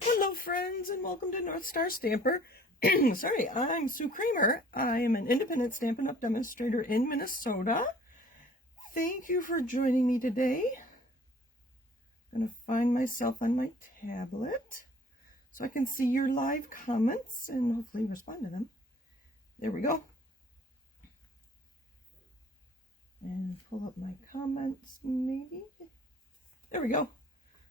Hello friends, and welcome to North Star Stamper. Sorry, I'm Sue Kramer. I am an independent Stampin' Up! Demonstrator in Minnesota. Thank you for joining me today. I'm going to find myself on my tablet so I can see your live comments and hopefully respond to them. There we go. And pull up my comments, maybe. There we go.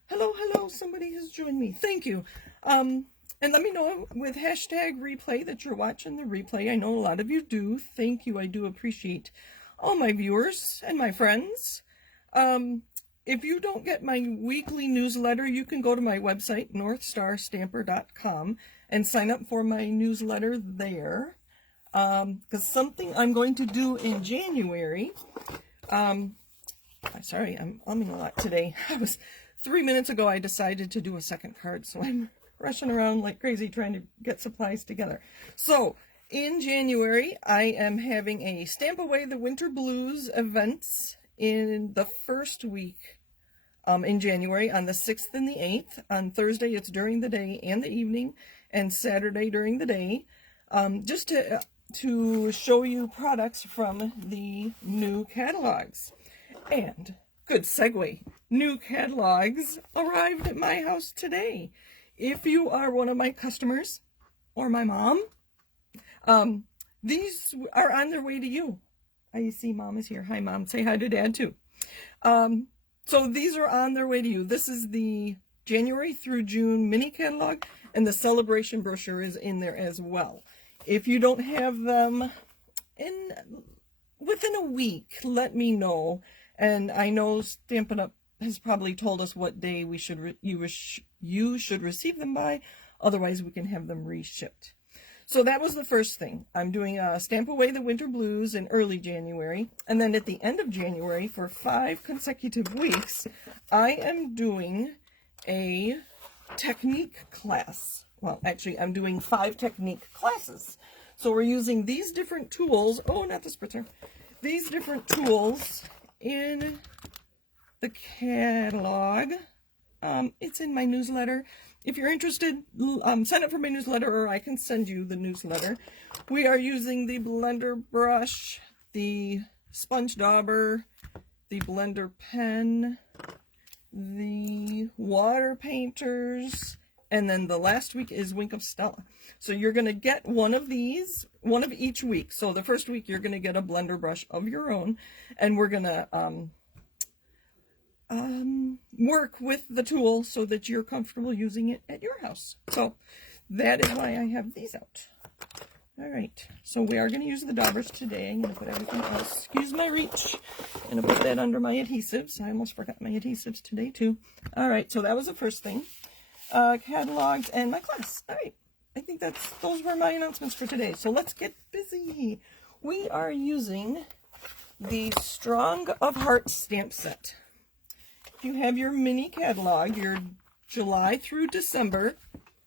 Hello, somebody has joined me. Thank you. And let me know with hashtag replay that you're watching the replay. I know a lot of you do. Thank you. I do appreciate all my viewers and my friends. If you don't get my weekly newsletter, you can go to my website, northstarstamper.com, and sign up for my newsletter there. Because something I'm going to do in January, sorry, I'm umming a lot today. 3 minutes ago, I decided to do a second card, so I'm rushing around like crazy trying to get supplies together. So, in January, I am having a Stamp Away the Winter Blues events in the first week in January on the 6th and the 8th. On Thursday, it's during the day and the evening, and Saturday during the day, just to show you products from the new catalogs. And good segue. New catalogs arrived at my house today. If you are one of my customers or my mom, these are on their way to you. I see Mom is here. Hi, Mom. Say hi to Dad, too. So these are on their way to you. This is the January through June mini catalog, and the celebration brochure is in there as well. If you don't have them within a week, let me know. And I know Stampin' Up! Has probably told us what day you should receive them by. Otherwise, we can have them reshipped. So that was the first thing. I'm doing a Stamp Away the Winter Blues in early January. And then at the end of January, for 5 consecutive weeks, I am doing a technique class. Well, actually, I'm doing 5 technique classes. So we're using these different tools. Oh, not the spritzer. These different tools in the catalog. It's in my newsletter. If you're interested, sign up for my newsletter, or I can send you the newsletter. We are using the blender brush, the sponge dauber, the blender pen, the water painters, and then the last week is Wink of Stella. So you're going to get one of these, one of each week. So the first week you're going to get a blender brush of your own, and we're going to work with the tool so that you're comfortable using it at your house. So that is why I have these out. All right, so we are going to use the daubers today. I'm going to put everything else, excuse my reach, I'm going to put that under my adhesives. I almost forgot my adhesives today too. All right, so that was the first thing. Catalogs and my class. All right, I think those were my announcements for today. So let's get busy. We are using the Strong of Heart stamp set. If you have your mini catalog, your July through December,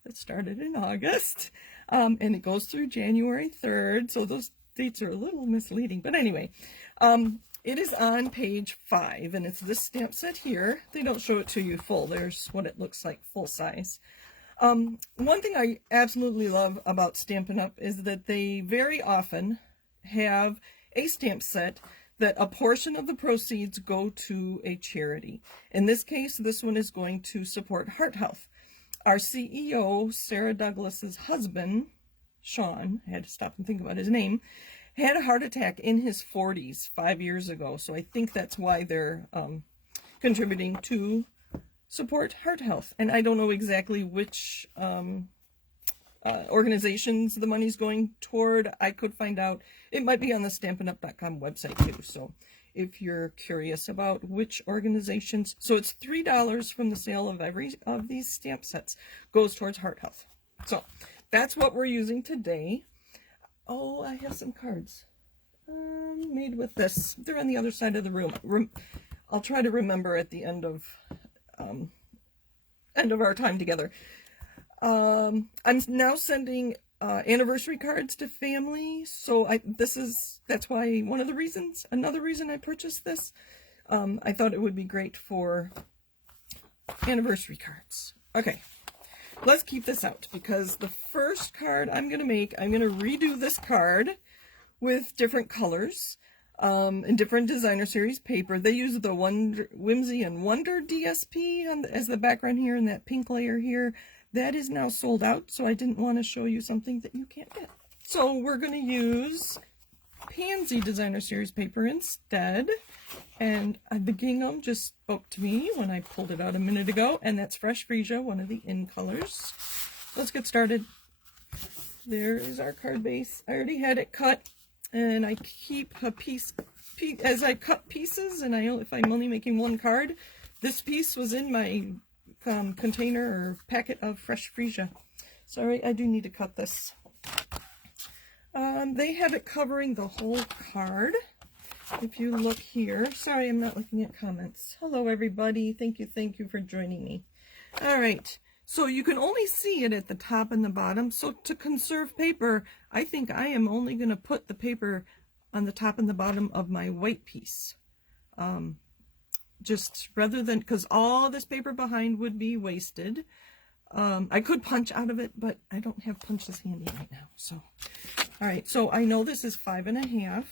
that started in August, and it goes through January 3rd, so those dates are a little misleading. But anyway, it is on page 5, and it's this stamp set here. They don't show it to you full. There's what it looks like full size. One thing I absolutely love about Stampin' Up! Is that they very often have a stamp set that a portion of the proceeds go to a charity. In this case, this one is going to support heart health. Our CEO, Sarah Douglas's husband, Sean, I had to stop and think about his name, had a heart attack in his 40s 5 years ago. So I think that's why they're contributing to support heart health. And I don't know exactly which organizations the money's going toward. I could find out. It might be on the StampinUp.com website too. So if you're curious about which organizations, so it's $3 from the sale of every of these stamp sets goes towards heart health. So that's what we're using today. Oh, I have some cards made with this. They're on the other side of the room. I'll try to remember at the end of our time together. I'm now sending anniversary cards to family, so that's why another reason I purchased this. I thought it would be great for anniversary cards. Okay, let's keep this out because the first card I'm going to make, I'm going to redo this card with different colors and different designer series paper. They use the Whimsy and Wonder DSP as the background here and that pink layer here. That is now sold out, so I didn't want to show you something that you can't get. So we're going to use Pansy designer series paper instead. And the gingham just spoke to me when I pulled it out a minute ago, and that's Fresh Freesia, one of the in colors. Let's get started. There is our card base. I already had it cut, and I keep a piece as I cut pieces, and if I'm only making one card, this piece was in my container or packet of Fresh Freesia. Sorry, I do need to cut this. They have it covering the whole card. If you look here, sorry, I'm not looking at comments. Hello, everybody. Thank you for joining me. All right, so you can only see it at the top and the bottom. So to conserve paper, I think I am only going to put the paper on the top and the bottom of my white piece. Just rather than, because all this paper behind would be wasted. I could punch out of it, but I don't have punches handy right now. So, all right, so I know this is 5.5.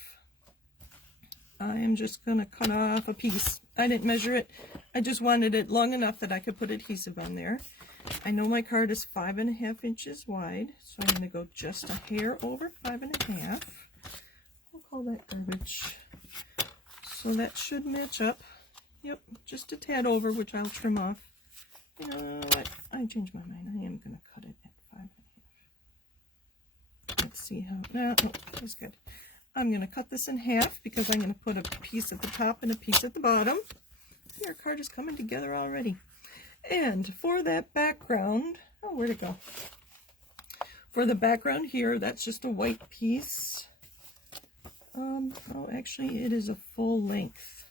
I am just going to cut off a piece. I didn't measure it. I just wanted it long enough that I could put adhesive on there. I know my card is 5.5 inches wide, so I'm going to go just a hair over 5.5. I'll call that garbage. So that should match up. Yep, just a tad over, which I'll trim off. You know what? I changed my mind. I am going to cut it at 5.5. Let's see how... No, that's good. I'm going to cut this in half because I'm going to put a piece at the top and a piece at the bottom. See, our card is coming together already. And for that background, oh, where'd it go? For the background here, that's just a white piece. Oh, actually, it is a full length.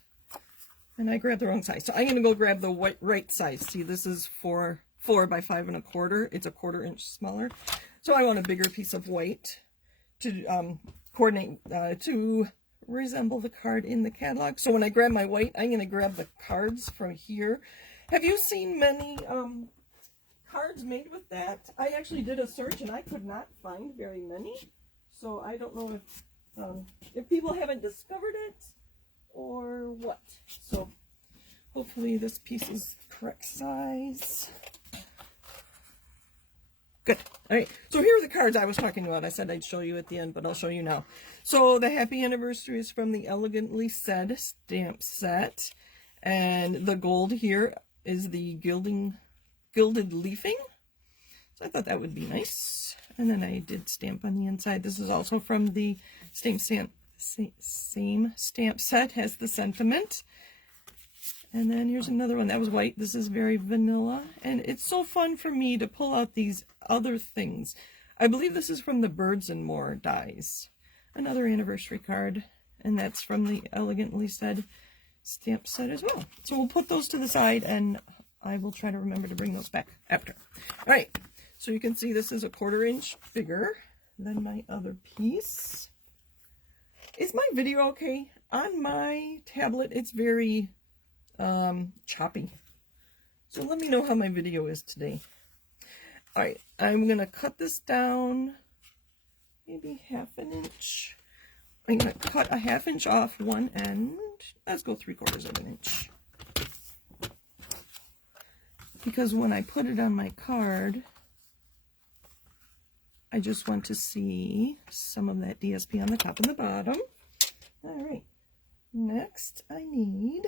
And I grabbed the wrong size. So I'm going to go grab the right size. See, this is 4 by 5 1/4. It's a 1/4 inch smaller. So I want a bigger piece of white to coordinate, to resemble the card in the catalog. So when I grab my white, I'm going to grab the cards from here. Have you seen many cards made with that? I actually did a search and I could not find very many. So I don't know if people haven't discovered it or what. So hopefully this piece is the correct size. Good. All right. So here are the cards I was talking about. I said I'd show you at the end, but I'll show you now. So the Happy Anniversary is from the Elegantly Said stamp set. And the gold here is the gilded leafing. So I thought that would be nice. And then I did stamp on the inside. This is also from the same stamp set, has the sentiment. And then here's another one that was white. This is very vanilla. And it's so fun for me to pull out these other things. I believe this is from the Birds and More dies. Another anniversary card. And that's from the Elegantly Said stamp set as well. So we'll put those to the side and I will try to remember to bring those back after. All right. So you can see this is a 1/4 inch bigger than my other piece. Is my video okay? On my tablet, it's very choppy. So let me know how my video is today. All right, I'm going to cut this down maybe 1/2 inch. I'm going to cut a 1/2 inch off one end. Let's go 3/4 inch. Because when I put it on my card, I just want to see some of that DSP on the top and the bottom. All right. Next, I need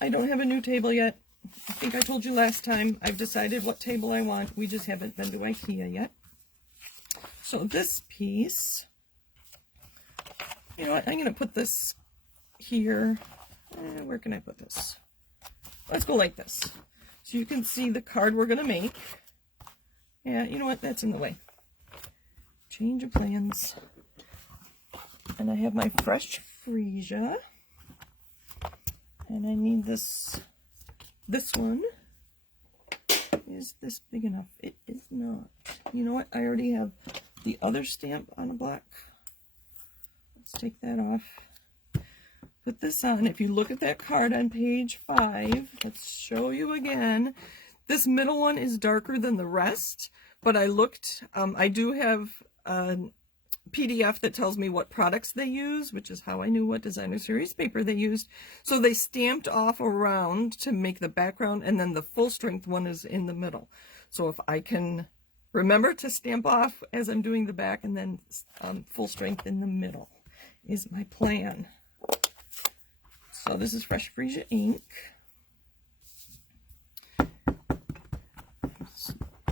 I don't have a new table yet. I think I told you last time. I've decided what table I want. We just haven't been to IKEA yet. So this piece, you know what? I'm going to put this here. Where can I put this? Let's go like this. So you can see the card we're going to make. Yeah, you know what? That's in the way. Change of plans. And I have my Fresh Freesia. And I need this one. Is this big enough? It is not. You know what? I already have the other stamp on a block. Let's take that off. put this on. If you look at that card on page 5, let's show you again. This middle one is darker than the rest, but I looked, I do have a PDF that tells me what products they use, which is how I knew what designer series paper they used. So they stamped off around to make the background, and then the full strength one is in the middle. So if I can remember to stamp off as I'm doing the back, and then full strength in the middle is my plan. So this is Fresh Freesia ink.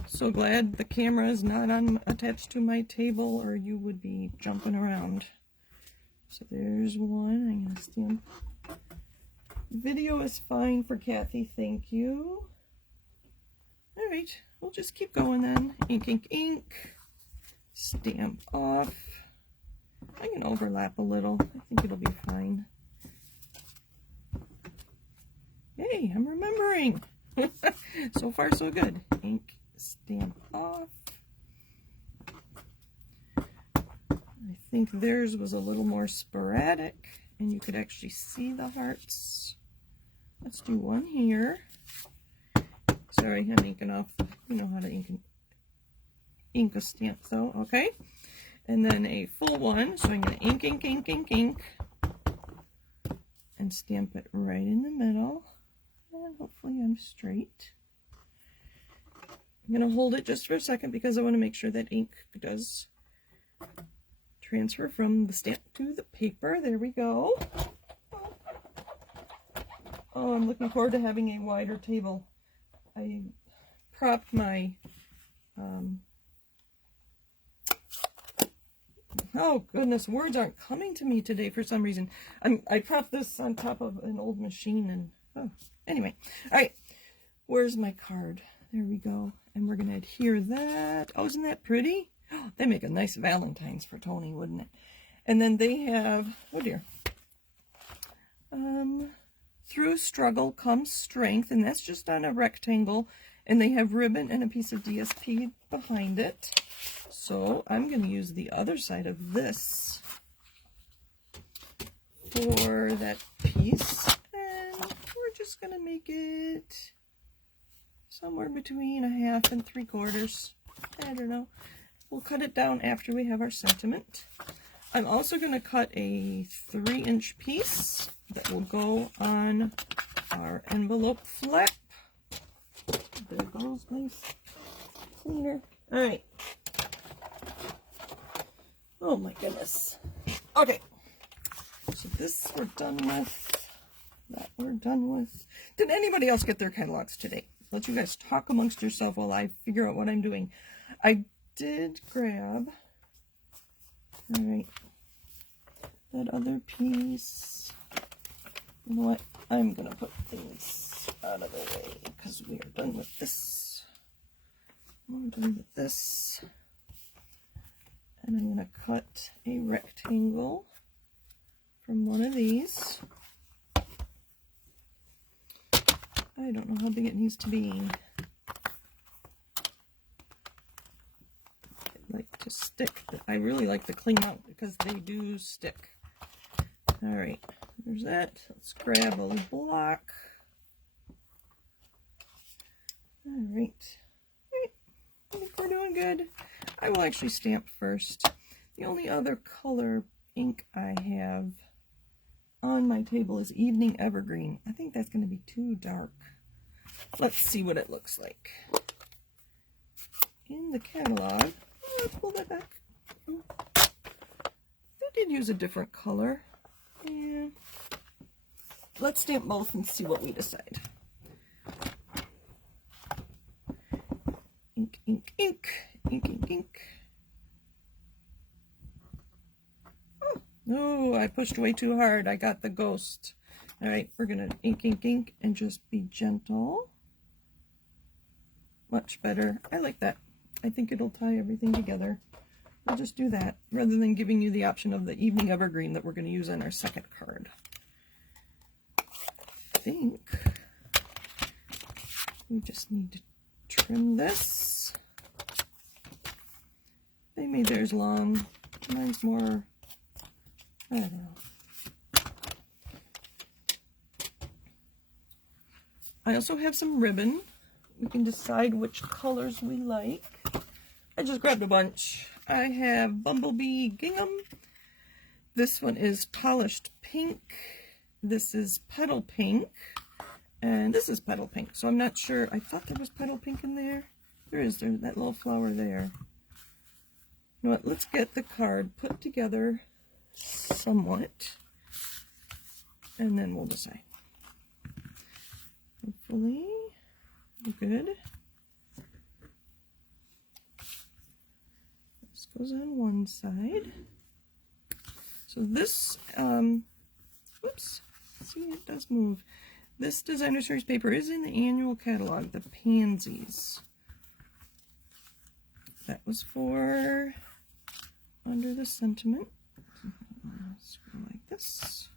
So glad the camera is not attached to my table, or you would be jumping around. So there's one. I'm going to stamp. Video is fine for Kathy, thank you. All right, we'll just keep going then. Ink, ink, ink. Stamp off. I can overlap a little. I think it'll be fine. Hey, I'm remembering. So far, so good. Ink, stamp off. I think theirs was a little more sporadic, and you could actually see the hearts. Let's do one here. Sorry, I'm inking off. You know how to ink a stamp, though. Okay, and then a full one. So I'm going to ink, ink, ink, ink, ink, and stamp it right in the middle. And hopefully I'm straight. I'm going to hold it just for a second because I want to make sure that ink does transfer from the stamp to the paper. There we go. Oh, I'm looking forward to having a wider table. I propped my, oh goodness, words aren't coming to me today for some reason. I propped this on top of an old machine, and oh, anyway. All right, where's my card? There we go. And we're going to adhere that. Oh, isn't that pretty? Oh, they make a nice Valentine's for Tony, wouldn't it? And then they have, oh dear, through struggle comes strength, and that's just on a rectangle, and they have ribbon and a piece of DSP behind it. So I'm going to use the other side of this for that piece, and we're just going to make it somewhere between 1/2 and 3/4. I don't know. We'll cut it down after we have our sentiment. I'm also going to cut a 3-inch piece that will go on our envelope flap. There goes my cleaner. All right. Oh my goodness. Okay. So this we're done with. That we're done with. Did anybody else get their catalogs today? Let you guys talk amongst yourself while I figure out what I'm doing. I did grab, all right, that other piece. You know what? I'm going to put things out of the way because we are done with this. We're done with this. And I'm going to cut a rectangle from one of these. I don't know how big it needs to be. I like to stick. I really like the clean out because they do stick. All right, there's that. Let's grab a block. All right. I think we're doing good. I will actually stamp first. The only other color ink I have on my table is Evening Evergreen. I think that's going to be too dark. Let's see what it looks like. In the catalog, oh, let's pull that back. They did use a different color. Yeah. Let's stamp both and see what we decide. Ink, ink, ink, ink, ink, ink. Oh, no, I pushed way too hard. I got the ghost. All right, we're going to ink, ink, ink, and just be gentle. Much better. I like that. I think it'll tie everything together. We'll just do that, rather than giving you the option of the Evening Evergreen that we're going to use on our second card. I think we just need to trim this. They made theirs long. Mine's more, I don't know. I also have some ribbon. We can decide which colors we like. I just grabbed a bunch. I have Bumblebee Gingham. This one is Polished Pink. This is Petal Pink. And this is Petal Pink. So I'm not sure. I thought there was Petal Pink in there. There's that little flower there. You know what? Let's get the card put together somewhat. And then we'll decide. Hopefully, we're good. This goes on one side. So this, whoops, see, it does move. This designer series paper is in the annual catalog, the Pansies. That was for under the sentiment. Let's go like this.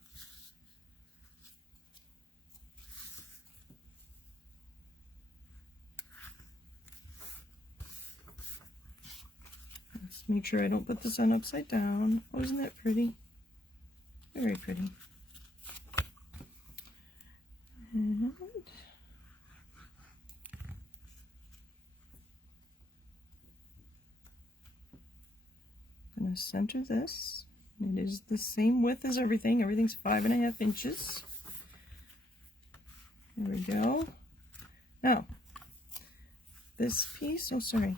Let's make sure I don't put the sun upside down. Oh, isn't that pretty? Very pretty. And I'm going to center this. It is the same width as everything. Everything's 5.5 inches. There we go. Now, this piece, oh sorry,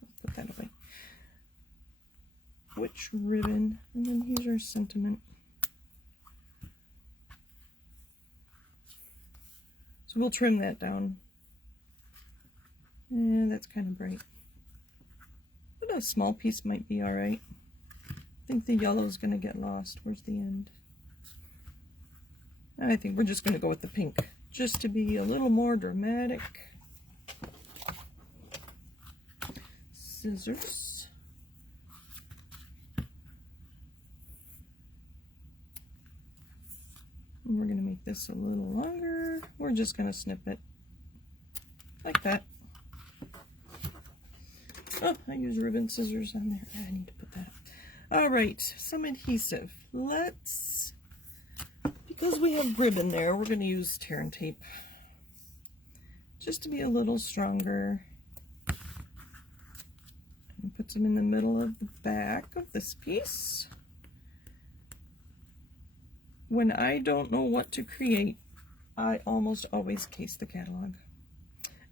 let's put that away. Which ribbon? And then here's our sentiment. So we'll trim that down. And that's kind of bright. But a small piece might be alright. I think the yellow is going to get lost towards the end. I think we're just going to go with the pink, just to be a little more dramatic. Scissors. And we're going to make this a little longer. We're just going to snip it like that. Oh, I use ribbon scissors on there. I need to put that up. All right, some adhesive. Let's, because we have ribbon there, we're going to use tear and tape just to be a little stronger. And put some in the middle of the back of this piece. When I don't know what to create, I almost always case the catalog.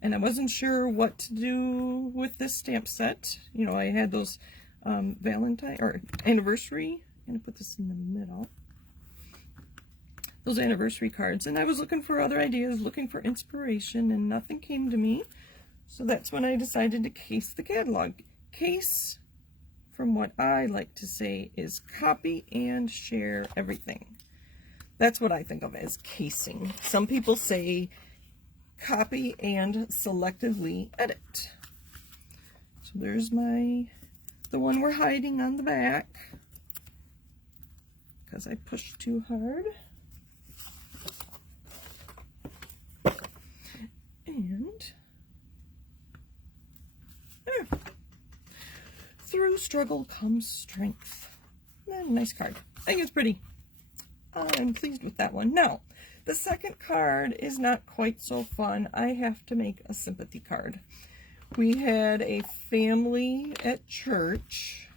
And I wasn't sure what to do with this stamp set. You know, I had those Valentine or anniversary. I'm going to put this in the middle. Those anniversary cards. And I was looking for other ideas, looking for inspiration, and nothing came to me. So that's when I decided to case the catalog. Case, from what I like to say, is copy and share everything. That's what I think of as casing. Some people say copy and selectively edit. So there's the one we're hiding on the back because I pushed too hard. And there. Through struggle comes strength. Nice card. I think it's pretty. I'm pleased with that one. Now, the second card is not quite so fun. I have to make a sympathy card. We had a family at church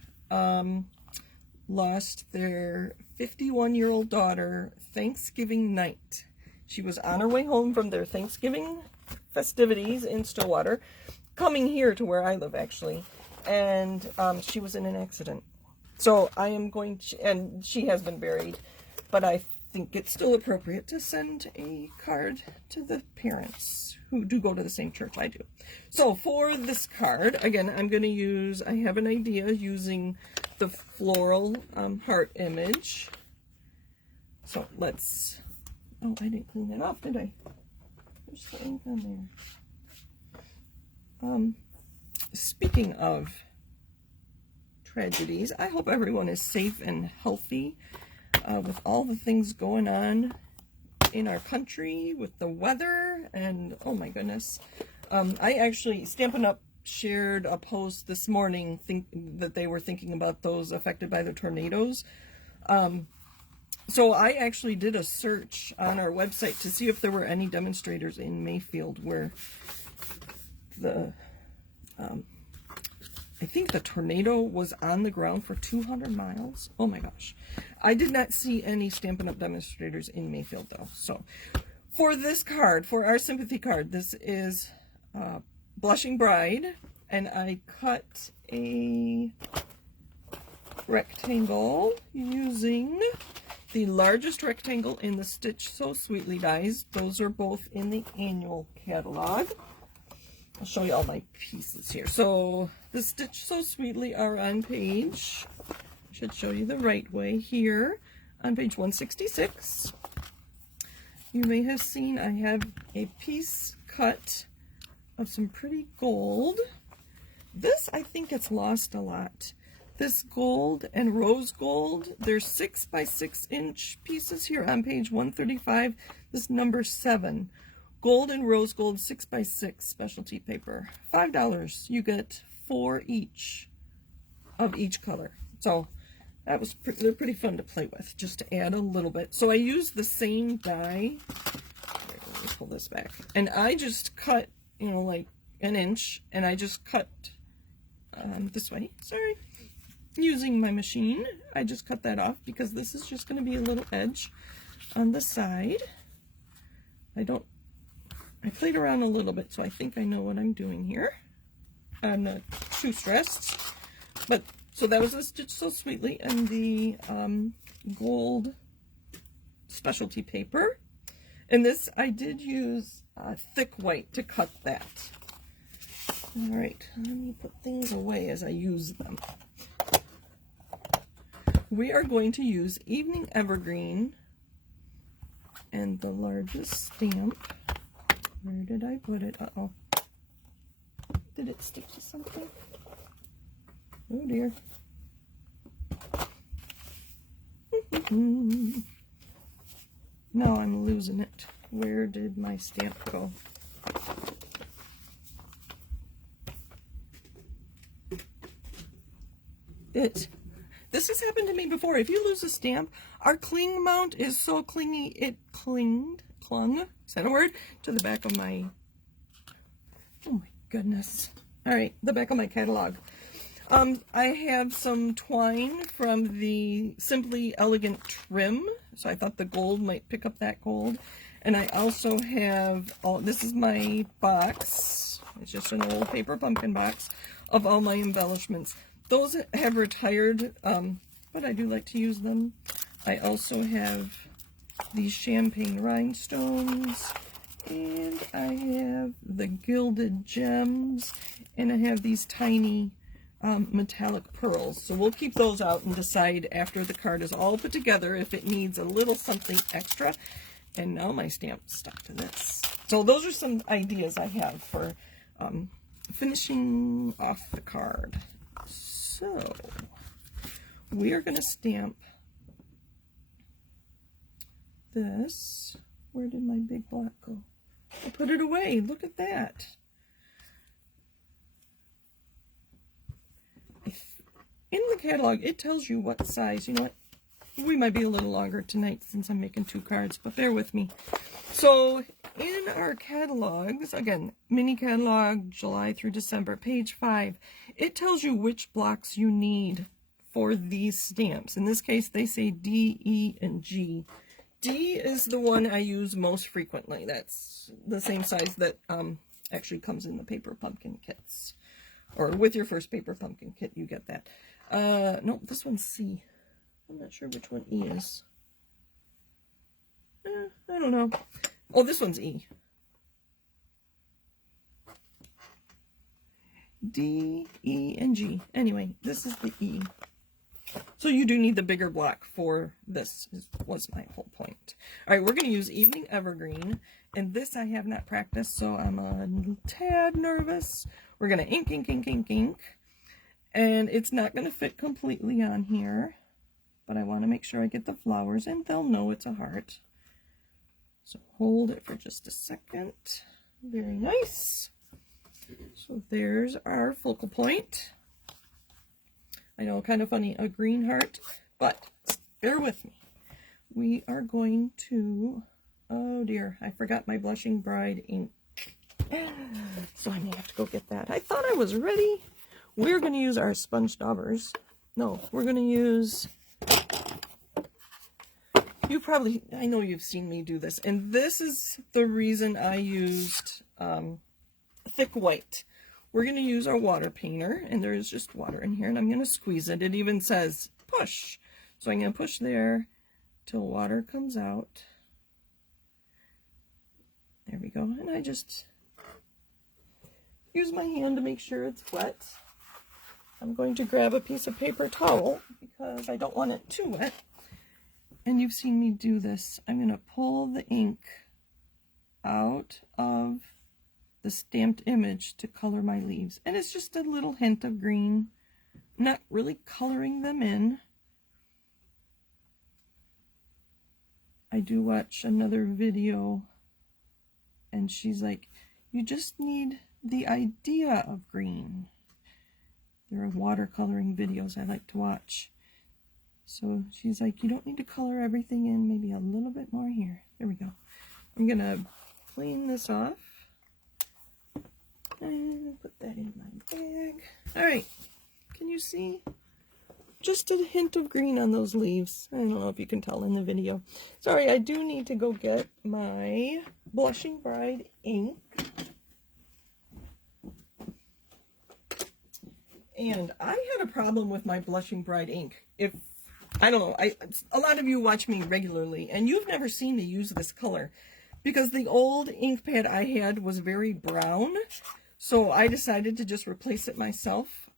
lost their 51-year-old daughter Thanksgiving night. She was on her way home from their Thanksgiving festivities in Stillwater, coming here to where I live actually, and she was in an accident. So I am going to, and she has been buried, but I think it's still appropriate to send a card to the parents who do go to the same church I do. So for this card, again, I'm going to use, I have an idea using the floral heart image. So let's, oh, I didn't clean that off, did I? There's the ink on there. Speaking of tragedies, I hope everyone is safe and healthy. With all the things going on in our country, with the weather, and oh my goodness. I actually, Stampin' Up! Shared a post this morning that they were thinking about those affected by the tornadoes. So I actually did a search on our website to see if there were any demonstrators in Mayfield where the, I think the tornado was on the ground for 200 miles. Oh my gosh. I did not see any Stampin' Up! Demonstrators in Mayfield though. So for this card, for our sympathy card, this is Blushing Bride, and I cut a rectangle using the largest rectangle in the Stitch So Sweetly dies. Those are both in the annual catalog. I'll show you all my pieces here. So the Stitch So Sweetly are on page, I should show you the right way here, on page 166. You may have seen I have a piece cut of some pretty gold. This, I think, gets lost a lot. This gold and rose gold, they're 6 by 6 inch pieces here on page 135. This number 7. Gold and rose gold 6 by 6 specialty paper. $5. You get 4 each of each color. So that was they're pretty fun to play with, just to add a little bit. So I used the same die. Here, let me pull this back. And I just cut, you know, like an inch, and I just cut this way. Sorry. Using my machine, I just cut that off because this is just going to be a little edge on the side. I played around a little bit, so I think I know what I'm doing here. I'm not too stressed. But, so that was the Stitch So Sweetly and the gold specialty paper. And this, I did use thick white to cut that. All right, let me put things away as I use them. We are going to use Evening Evergreen and the largest stamp. Where did I put it? Uh-oh. Did it stick to something? Oh dear. Now I'm losing it. Where did my stamp go? This has happened to me before. If you lose a stamp, our cling mount is so clingy, it clung, is that a word? To the back of my, oh my goodness. All right, the back of my catalog. I have some twine from the Simply Elegant trim, so I thought the gold might pick up that gold. And I also have, this is my box, it's just an old paper pumpkin box of all my embellishments. Those have retired, but I do like to use them. I also have these champagne rhinestones, and I have the gilded gems, and I have these tiny metallic pearls. So we'll keep those out and decide after the card is all put together if it needs a little something extra. And now my stamp's stuck to this. So those are some ideas I have for finishing off the card. So we are going to stamp this. Where did my big block go? I put it away. Look at that. In the catalog, it tells you what size. You know what? We might be a little longer tonight since I'm making 2 cards, but bear with me. So in our catalogs, again, mini catalog, July through December, page 5, it tells you which blocks you need for these stamps. In this case, they say D, E, and G. D is the one I use most frequently. That's the same size that actually comes in the paper pumpkin kits. Or with your first paper pumpkin kit, you get that. No, this one's C. I'm not sure which one E is. I don't know. Oh, this one's E. D, E, and G. Anyway, this is the E. So you do need the bigger block for this, was my whole point. All right, we're going to use Evening Evergreen, and this I have not practiced, so I'm a tad nervous. We're going to ink, ink, ink, ink, ink, and it's not going to fit completely on here, but I want to make sure I get the flowers in. They'll know it's a heart. So hold it for just a second. Very nice. So there's our focal point. I know, kind of funny, a green heart, but bear with me. we are going to, oh dear, I forgot my Blushing Bride ink. So I may have to go get that. I thought I was ready. We're going to use our sponge daubers. No, we're going to use, I know you've seen me do this, and this is the reason I used thick white. We're going to use our water painter, and there is just water in here, and I'm going to squeeze it. It even says push. So I'm going to push there till water comes out. There we go. And I just use my hand to make sure it's wet. I'm going to grab a piece of paper towel because I don't want it too wet. And you've seen me do this. I'm going to pull the ink out of the stamped image to color my leaves. And it's just a little hint of green. I'm not really coloring them in. I do watch another video and she's like, you just need the idea of green. There are watercoloring videos I like to watch. So she's like, you don't need to color everything in, maybe a little bit more here. There we go. I'm going to clean this off. And put that in my bag. Alright, can you see? Just a hint of green on those leaves. I don't know if you can tell in the video. Sorry, I do need to go get my Blushing Bride ink. And I had a problem with my Blushing Bride ink. I don't know, a lot of you watch me regularly, and you've never seen me use this color. Because the old ink pad I had was very brown. So I decided to just replace it myself.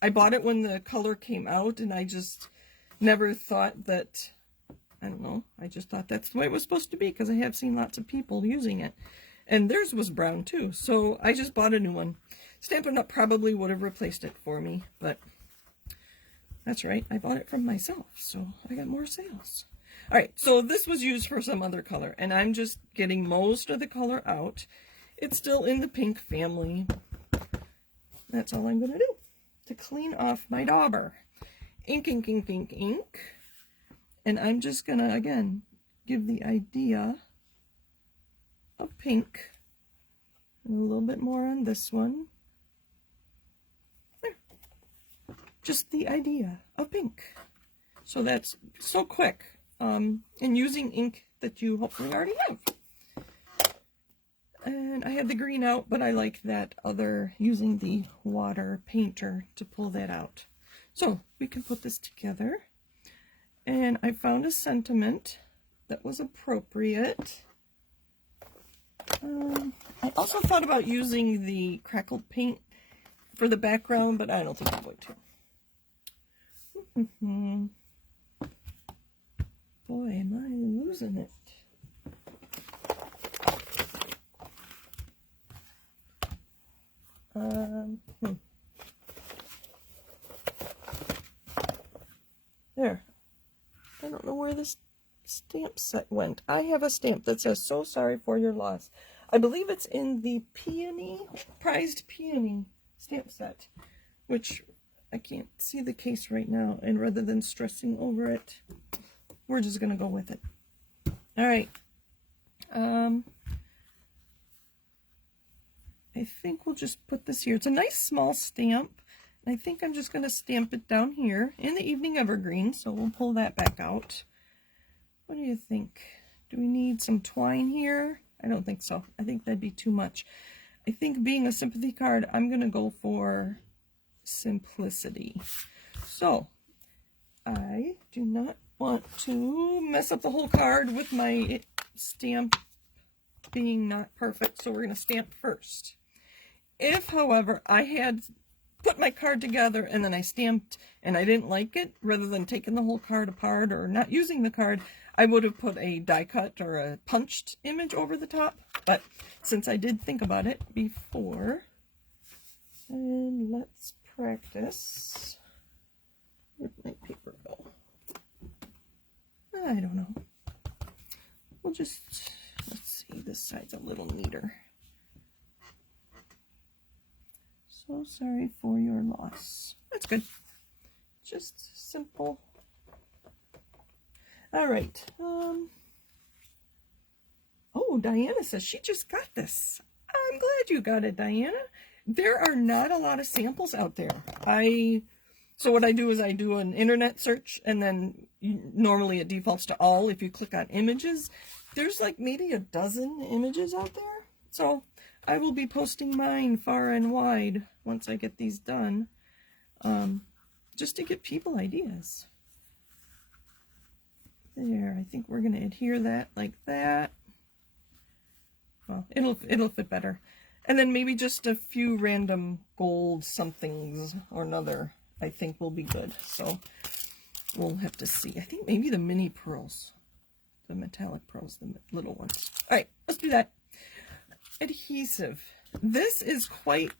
I bought it when the color came out, and I just never thought that, I don't know, I just thought that's the way it was supposed to be, because I have seen lots of people using it. And theirs was brown too, so I just bought a new one. Stampin' Up! Probably would have replaced it for me, but that's right, I bought it from myself, so I got more sales. Alright, so this was used for some other color, and I'm just getting most of the color out. It's still in the pink family. That's all I'm going to do to clean off my dauber. Ink, ink, ink, ink, ink. And I'm just going to, again, give the idea of pink. And a little bit more on this one. There. Just the idea of pink. So that's so quick. And using ink that you hopefully already have. And I had the green out, but I like that other, using the water painter to pull that out. So we can put this together. And I found a sentiment that was appropriate. I also thought about using the crackled paint for the background, but I don't think I'm going to. Boy, am I losing it. There. I don't know where this stamp set went. I have a stamp that says, "So sorry for your loss." I believe it's in the Peony, Prized Peony stamp set, which I can't see the case right now, and rather than stressing over it, we're just going to go with it. Alright. I think we'll just put this here. It's a nice small stamp. I think I'm just going to stamp it down here in the Evening Evergreen, so we'll pull that back out. What do you think? Do we need some twine here? I don't think so. I think that'd be too much. I think being a sympathy card, I'm going to go for simplicity. So, I do not want to mess up the whole card with my stamp being not perfect, so we're going to stamp first. If, however, I had put my card together and then I stamped and I didn't like it, rather than taking the whole card apart or not using the card, I would have put a die cut or a punched image over the top. But since I did think about it before, and let's practice. Where'd my paper go? I don't know. We'll just, let's see, this side's a little neater. So sorry for your loss. That's good. Just simple. All right. Oh, Diana says she just got this. I'm glad you got it, Diana. There are not a lot of samples out there. So what I do is I do an internet search, and then normally it defaults to all. If you click on images, there's like maybe a dozen images out there. So I will be posting mine far and wide once I get these done, just to give people ideas. There, I think we're going to adhere that like that. Well, it'll fit better. And then maybe just a few random gold somethings or another, I think will be good. So we'll have to see. I think maybe the mini pearls, the metallic pearls, the little ones. All right, let's do that. Adhesive. This is quite,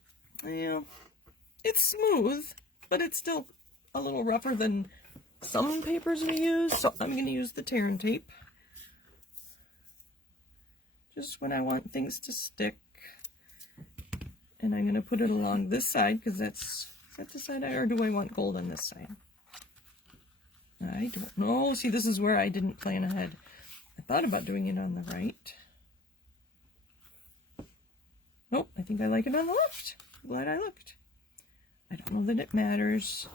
it's smooth, but it's still a little rougher than some papers we use. So I'm going to use the tear and tape. Just when I want things to stick. And I'm going to put it along this side, because is that the side, or do I want gold on this side? I don't know. See, this is where I didn't plan ahead. I thought about doing it on the right. Nope, I think I like it on the left. Glad I looked. I don't know that it matters.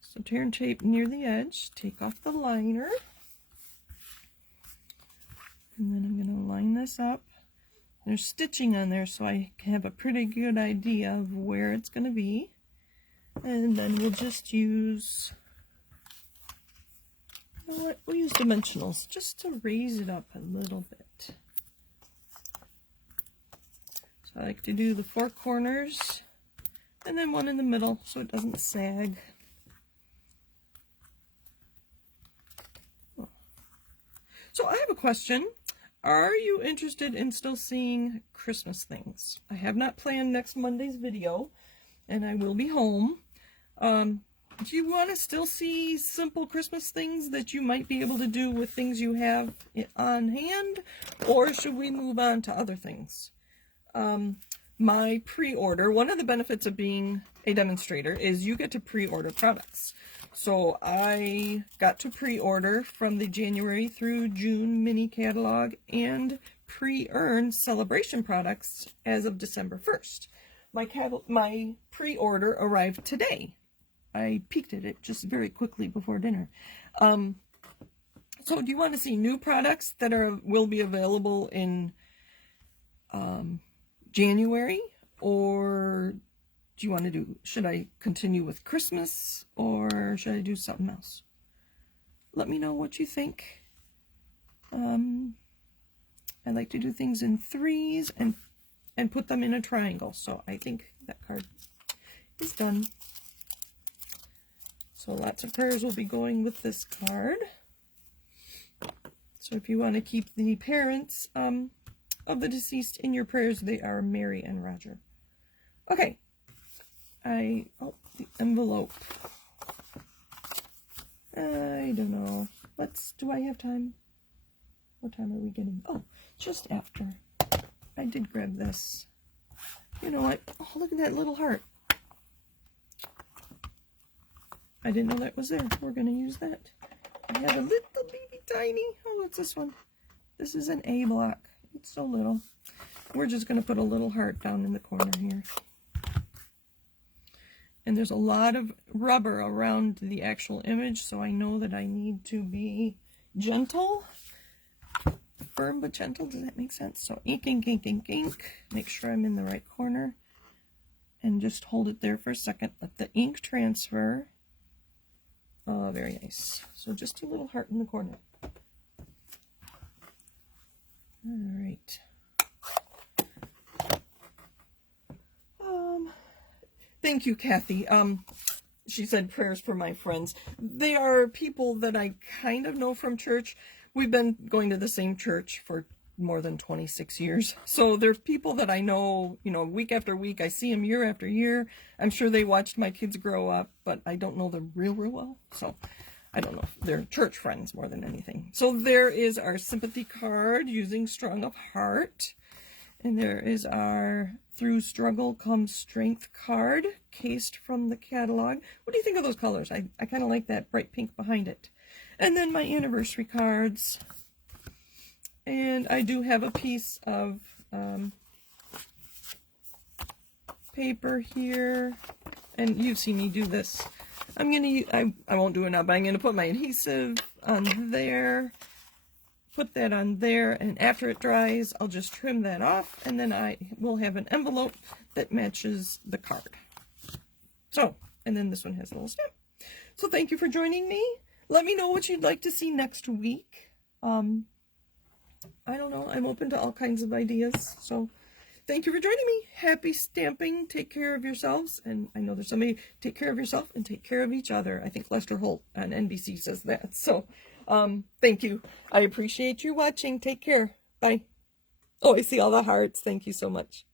So tear and tape near the edge. Take off the liner. And then I'm going to line this up. There's stitching on there, so I have a pretty good idea of where it's going to be. And then we'll just use, you know what, we'll use dimensionals just to raise it up a little bit. So I like to do the 4 corners and then one in the middle so it doesn't sag. So I have a question. Are you interested in still seeing Christmas things? I have not planned next Monday's video, and I will be home. Do you want to still see simple Christmas things that you might be able to do with things you have on hand, or should we move on to other things? My pre-order, one of the benefits of being a demonstrator is you get to pre-order products. So I got to pre-order from the January through June mini catalog and pre-earn celebration products as of December 1st. My pre-order arrived today. I peeked at it just very quickly before dinner. So do you want to see new products that will be available in January, or do you want to should I continue with Christmas, or should I do something else? Let me know what you think. I like to do things in 3s and put them in a triangle. So I think that card is done. So lots of prayers will be going with this card. So if you want to keep the parents of the deceased in your prayers, they are Mary and Roger. Okay. Oh, the envelope. I don't know. Do I have time? What time are we getting? Oh, just after. I did grab this. You know what? Oh, look at that little heart. I didn't know that was there. We're going to use that. I have a little baby tiny. Oh, what's this one? This is an A block. It's so little. We're just going to put a little heart down in the corner here. And there's a lot of rubber around the actual image, so I know that I need to be gentle. Firm but gentle, does that make sense? So ink, ink, ink, ink, ink. Make sure I'm in the right corner. And just hold it there for a second. Let the ink transfer. Oh, very nice. So just a little heart in the corner. All right. Thank you, Kathy. She said prayers for my friends. They are people that I kind of know from church. We've been going to the same church for more than 26 years. So there's people that I know, week after week. I see them year after year. I'm sure they watched my kids grow up, but I don't know them real well. So I don't know if they're church friends more than anything. So there is our sympathy card using Strong of Heart. And there is our Through Struggle Comes Strength card, cased from the catalog. What do you think of those colors? I kind of like that bright pink behind it. And then my anniversary cards. And I do have a piece of paper here. And you've seen me do this. I'm going to, I won't do it now, but I'm going to put my adhesive on there. Put that on there, and after it dries, I'll just trim that off, and then I will have an envelope that matches the card. So, and then this one has a little stamp. So thank you for joining me. Let me know what you'd like to see next week. I don't know. I'm open to all kinds of ideas. So thank you for joining me. Happy stamping. Take care of yourselves. And I know there's somebody, take care of yourself and take care of each other. I think Lester Holt on NBC says that. So thank you. I appreciate you watching. Take care. Bye. Oh, I see all the hearts. Thank you so much.